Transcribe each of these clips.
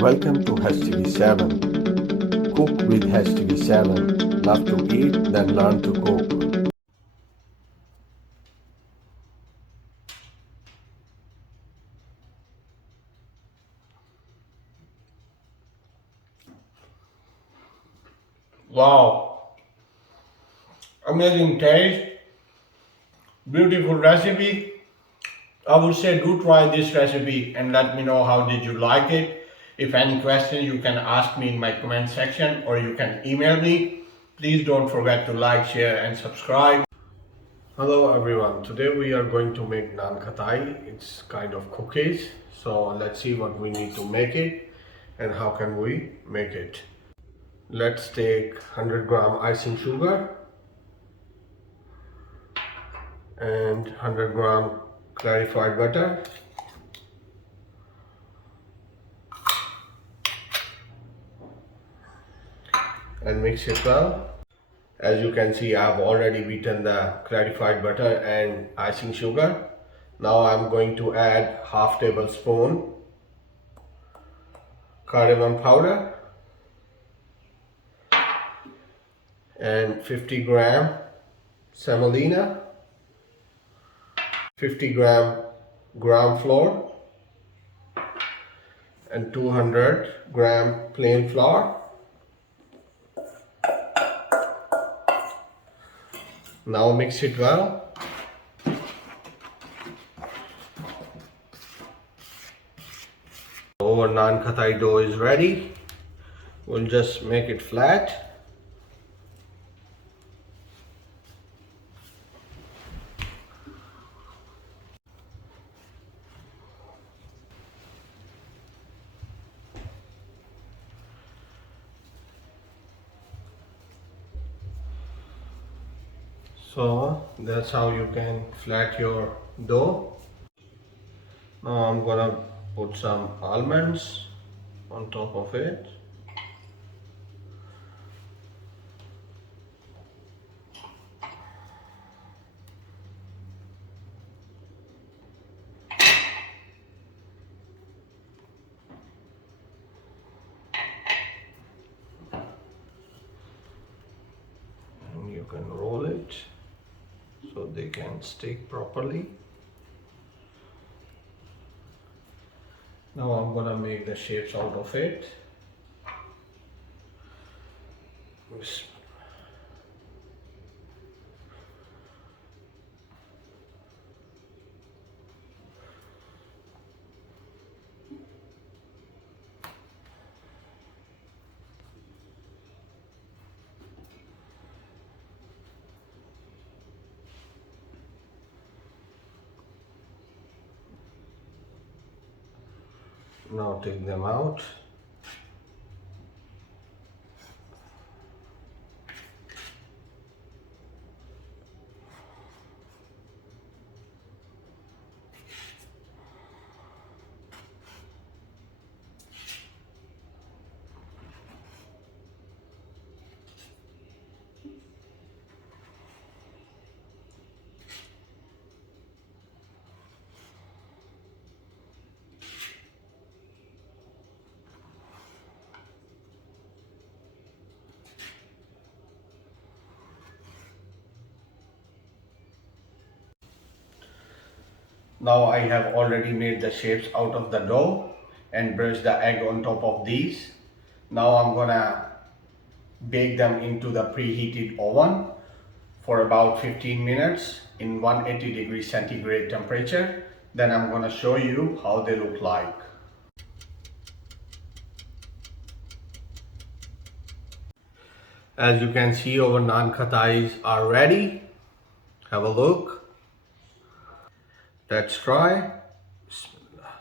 Welcome to HTV7. Cook with HTV7. Love to eat, then learn to cook. Wow, amazing taste, beautiful recipe. I would say do try this recipe and let me know how did you like it. If any question you can ask me in my comment section or you can email me. Please don't forget to like, share and subscribe. Hello everyone, today we are going to make Naan Khatai. It's kind of cookies. So let's see what we need to make it and how can we make it. Let's take 100-gram icing sugar and 100-gram clarified butter, and mix it well. As you can see, I've already beaten the clarified butter and icing sugar. Now I'm going to add half tablespoon cardamom powder and 50-gram semolina, 50-gram gram flour and 200-gram plain flour. Now mix it well. Our Naan Khatai dough is ready. We'll just make it flat. So that's how you can flat your dough. Now I'm gonna put some almonds on top of it. And you can roll it so they can stick properly. Now I'm gonna make the shapes out of it. Now take them out. Now I have already made the shapes out of the dough and brushed the egg on top of these. Now I'm gonna bake them into the preheated oven for about 15 minutes in 180 degrees centigrade temperature. Then I'm gonna show you how they look like. As you can see, our Naan Khatais are ready. Have a look. Let's try. Bismillah.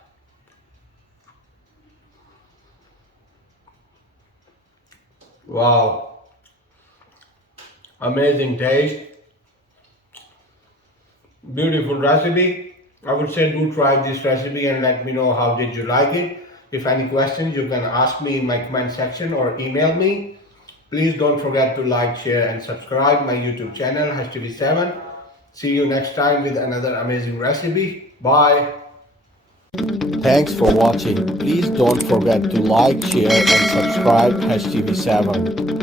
Wow, amazing taste, beautiful recipe. I would say do try this recipe and let me know how did you like it. If any questions you can ask me in my comment section or email me. Please don't forget to like, share and subscribe my YouTube channel HTV7. See you next time with another amazing recipe. Bye. Thanks for watching. Please don't forget to like, share and subscribe HTV7.